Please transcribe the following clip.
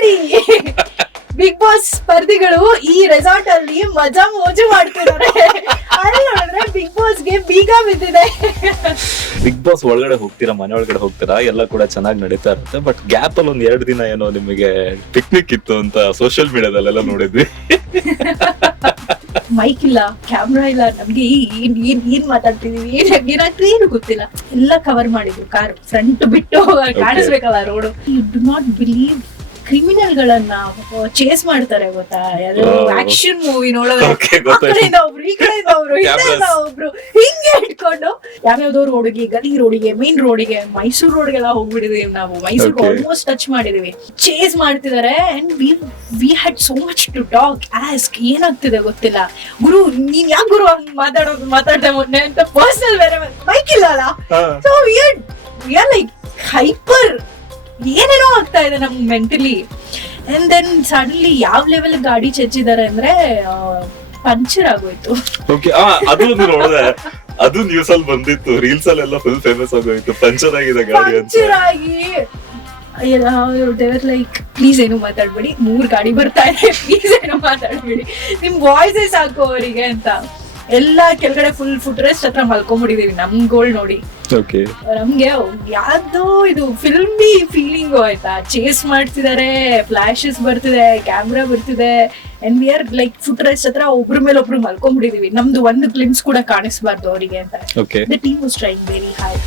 ನೋಡಿ big boss ಸ್ಪರ್ಧಿಗಳು ಈ ರೆಸಾರ್ಟ್ ಅಲ್ಲಿ ಮಜಾ ಮೋಜು ಮಾಡ್ತಿದ್ದಾರೆ. ಅಲ್ಲಿ ನೋಡಿದ್ರೆ ಬಿಗ್ ಬಾಸ್ಗೆ ಬೀಗ ಬಿದ್ದಿದೆ. ಬಿಗ್ ಬಾಸ್ ಒಳಗಡೆ ಹೋಗ್ತೀರಾ, ಮನೆ ಒಳಗಡೆ ಹೋಗ್ತೀರಾ, ಎಲ್ಲ ಕೂಡ ಚೆನ್ನಾಗಿ ನಡೀತಾ ಇರುತ್ತೆ. ಬಟ್ ಗ್ಯಾಪ್ ಅಲ್ಲಿ ಒಂದ್ 2 ದಿನ ಏನೋ ನಿಮಗೆ ಪಿಕ್ನಿಕ್ ಇತ್ತು ಅಂತ ಸೋಷಿಯಲ್ ಮೀಡಿಯಾದಲ್ಲೆಲ್ಲ ನೋಡಿದ್ವಿ. ಮೈಕ್ ಇಲ್ಲ, ಕ್ಯಾಮ್ರಾ ಇಲ್ಲ, ನಮ್ಗೆ ಏನ್ ಮಾತಾಡ್ತಿದೀವಿ ಏನು ಗೊತ್ತಿಲ್ಲ. ಎಲ್ಲ ಕವರ್ ಮಾಡಿದ್ವಿ, ಕಾರ್ ಫ್ರಂಟ್ ಬಿಟ್ಟು ಕಾಣಿಸ್ಬೇಕಲ್ಲ road. You do not believe, ಕ್ರಿಮಿನಲ್ ಗಳನ್ನ ಚೇಸ್ ಮಾಡ್ತಾರೆ ಗೊತ್ತಾ, ಆಕ್ಷನ್ ಮೂವಿ ನೋಡೋದು. ಆ ಕಡೆಯಿಂದ ಒಬ್ರು, ಈ ಕಡೆಯಿಂದ ಒಬ್ರು, ಹಿಂದೆಯಿಂದ ಒಬ್ರು, ಹಿಂಗೆ ಇಟ್ಕೊಂಡು ಯಾವ್ಯಾವ್ದೋ ರೋಡಿಗೆ, ಗಲಿ ರೋಡಿಗೆ, ಮೇನ್ ರೋಡಿಗೆ, ಮೈಸೂರು ರೋಡ್ಗೆಲ್ಲ ಹೋಗ್ಬಿಟ್ಟಿದೀವಿ ನಾವು. ಮೈಸೂರಿಗೆ ಆಲ್ಮೋಸ್ಟ್ ಟಚ್ ಮಾಡಿದೀವಿ. ಚೇಸ್ ಮಾಡ್ತಿದಾರೆ. And we had so much to talk, ask ಏನಾಗ್ತಿದೆ ಗೊತ್ತಿಲ್ಲ. ಗುರು ನೀನ್ ಯಾಕೆ ಗುರು ಹಂಗ್ ಮಾತಾಡ್ದೆ ಮೊನ್ನೆ ಅಂತ ಪರ್ಸನಲ್ ಬೇರೆ ಮೈಕ್ ಇಲ್ಲ ಅಲ್ಲ. So we are like hyper, ಏನೇನೋ ಆಗ್ತಾ ಇದೆ ನಮ್ಗೆ ಮೆಂಟಲಿ. ಅಂಡ್ ದೆನ್ ಸಡನ್ಲಿ ಯಾವ ಲೆವೆಲ್ ಗಾಡಿ ಚೆಚ್ಚಿದ್ದಾರೆ ಅಂದ್ರೆ ಪಂಚರ್ ಆಗೋಯ್ತು. ಅದು ನೋಡಿದೆ, ಅದು ನ್ಯೂಸ್ ಅಲ್ಲಿ ಬಂದಿತ್ತು, ರೀಲ್ಸ್ ಅಲ್ಲೆಲ್ಲ ಫುಲ್ ಫೇಮಸ್ ಆಗೋಯ್ತು, ಪಂಚರ್ ಆಗಿದೆ ಗಾಡಿ ಅಂತ. ಪಂಚರ್ ಆಗಿ ದೇವರ್ ಲೈಕ್ ಪ್ಲೀಸ್ ಏನು ಮಾತಾಡ್ಬೇಡಿ, 3 ಗಾಡಿ ಬರ್ತಾ ಇದೆ, ಪ್ಲೀಸ್ ಏನು ಮಾತಾಡ್ಬೇಡಿ, ನಿಮ್ ವಾಯ್ಸೇ ಸಾಕು ಅವರಿಗೆ ಅಂತ. ಎಲ್ಲ ಕೆಳಗಡೆ ಫುಲ್ ಫುಟ್ ರೆಸ್ಟ್ ಹತ್ರ ಮಲ್ಕೊಂಡ್ಬಿಟ್ಟಿದೀವಿ ನಮ್ಗೋಳ್ ನೋಡಿ. ನಮ್ಗೆ ಯಾವ್ದೋ ಇದು ಫಿಲ್ಮಿ ಫೀಲಿಂಗ್ ಆಯ್ತಾ. ಚೇಸ್ ಮಾಡ್ತಿದಾರೆ, ಫ್ಲಾಶಸ್ ಬರ್ತಿದೆ, ಕ್ಯಾಮ್ರಾ ಬರ್ತಿದೆ, and we are like foot rest ಹತ್ರ ಒಬ್ರ ಮೇಲೆ ಒಬ್ರು ಮಲ್ಕೊಂಡ್ಬಿಟ್ಟಿದೀವಿ. ನಮ್ದು ಒಂದು ಗ್ಲಿಮ್ಸ್ ಕೂಡ ಕಾಣಿಸ್ಬಾರ್ದು ಅವರಿಗೆ ಅಂತ. The team was trying very hard.